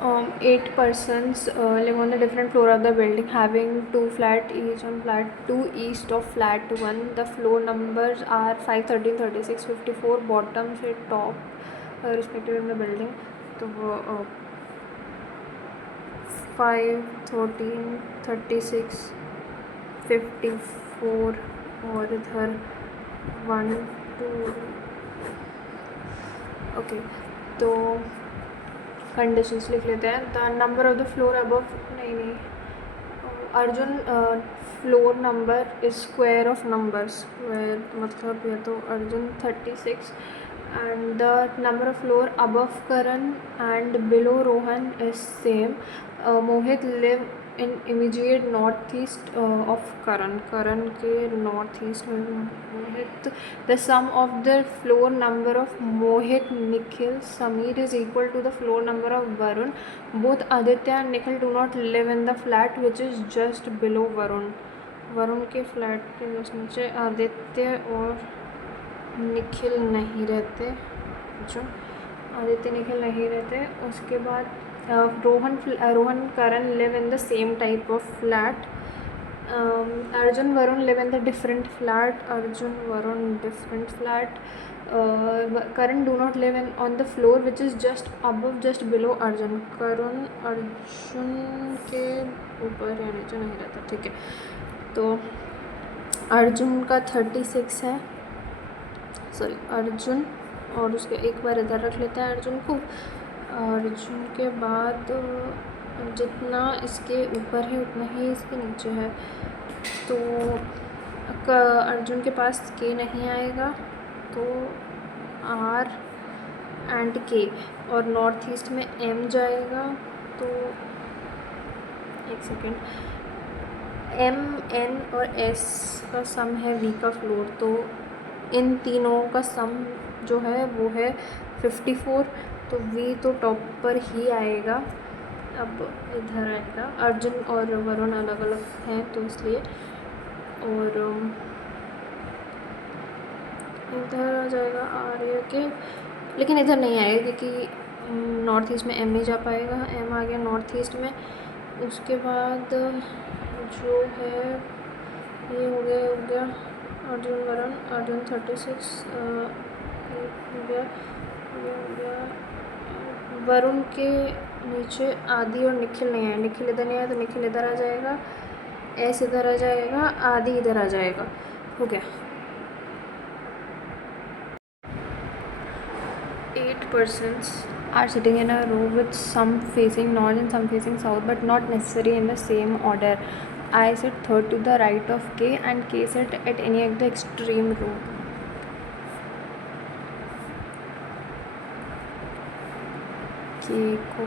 8 persons living on the different floor of the building, having 2 flat each on flat 2 east of flat 1. The floor numbers are 5, 13, 36, 54 bottom से top respectively in the building. तो वो 5, 13, 36, 54 और इधर 1, 2. Okay, तो conditions लिख लेते हैं. The number of the floor above, नहीं Arjun floor number is square of numbers, मतलब ये तो Arjun 36 and the number of floor above Karan and below Rohan is same. Mohit live in immediate northeast of Karan के northeast में Mohit. The sum of the floor number of Mohit, Nikhil, Sameer is equal to the floor number of Varun. Both Aditya and Nikhil do not live in the flat which is just below Varun. Varun के flat के just नीचे आदित्य और निखिल नहीं रहते. जो आदित्य निखिल नहीं रहते. उसके बाद Rohan Karan live in the same type of flat. Arjun Varun live in the different flat. Arjun Varun different flat. Karan do not live in on the floor which is just above just below Arjun. Karan Arjun के ऊपर या नीचे नहीं रहता. ठीक है, तो अर्जुन का 36 है. सॉरी, अर्जुन और उसके एक बार इधर रख लेते हैं अर्जुन को. अर्जुन के बाद जितना इसके ऊपर है उतना ही इसके नीचे है. तो अर्जुन के पास के नहीं आएगा, तो आर एंड के, और नॉर्थ ईस्ट में एम जाएगा. तो एक सेकेंड, एम एन और एस का सम है वी का फ्लोर. तो इन तीनों का सम जो है वो है 54. तो वी तो टॉप पर ही आएगा. अब इधर आएगा. अर्जुन और वरुण अलग अलग हैं तो इसलिए, और इधर आ जाएगा आर्य के, लेकिन इधर नहीं आएगा क्योंकि नॉर्थ ईस्ट में एम ही जा पाएगा. एम आ गया नॉर्थ ईस्ट में. उसके बाद जो है ये हो गया अर्जुन वरुण. अर्जुन 36 हो गया. वरुण के नीचे आदि और निखिल नहीं है. निखिल इधर नहीं आया तो निखिल इधर आ जाएगा. एस इधर आ जाएगा. आदि इधर आ जाएगा. हो गया. 8 persons are sitting in a row with some facing north and some facing south, but not necessarily in the same order. I sit third to the right of K and K sit at any of the extreme row. K को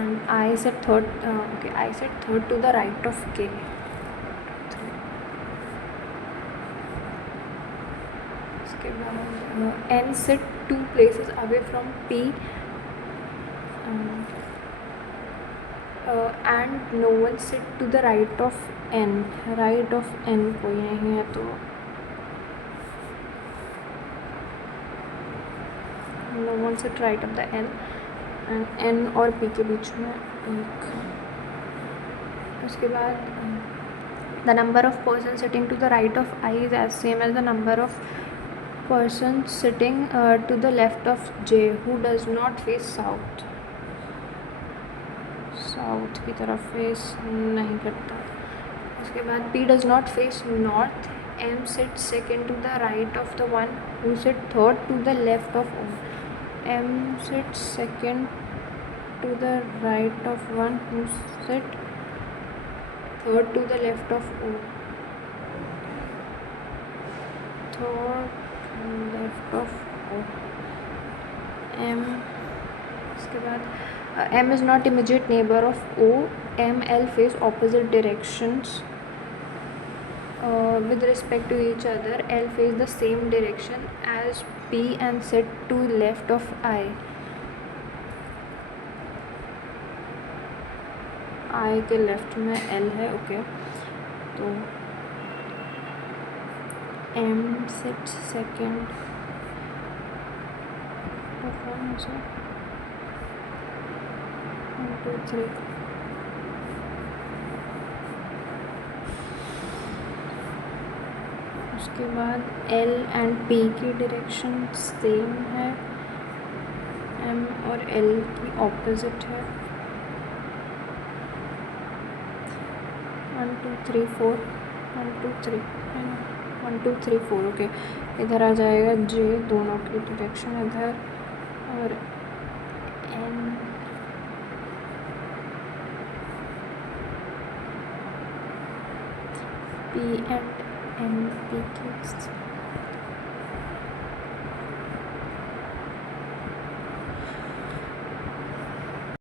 and I sit third. Okay, I sit third to the right of K. उसके बाद N sit 2 places away from P. And no one sit to the right of N. Right of N कोई नहीं है, तो no one sit right of the N. and N और P के बीच में एक. उसके बाद the number of persons sitting to the right of I is as same as the number of persons sitting to the left of J who does not face south. South की तरफ face नहीं करता. उसके बाद P does not face north. M sits second to the right of the one who sit third to the left of O. M sits second to the right of one who sit third to the left of O. Third left of O. M. उसके बाद M is not immediate neighbor of O. M, L face opposite directions with respect to each other. L face the same direction as P and sit to left of I. I के left में L है. Okay, तो M sits second. 1 2 3 उसके बाद L and P की direction same है, M और L की ऑपोजिट है। 1 2 3 4 1 2 3 है ना, 1 2 3 4 ओके। इधर आ जाएगा J, दोनों की डायरेक्शन इधर, और N P and M P की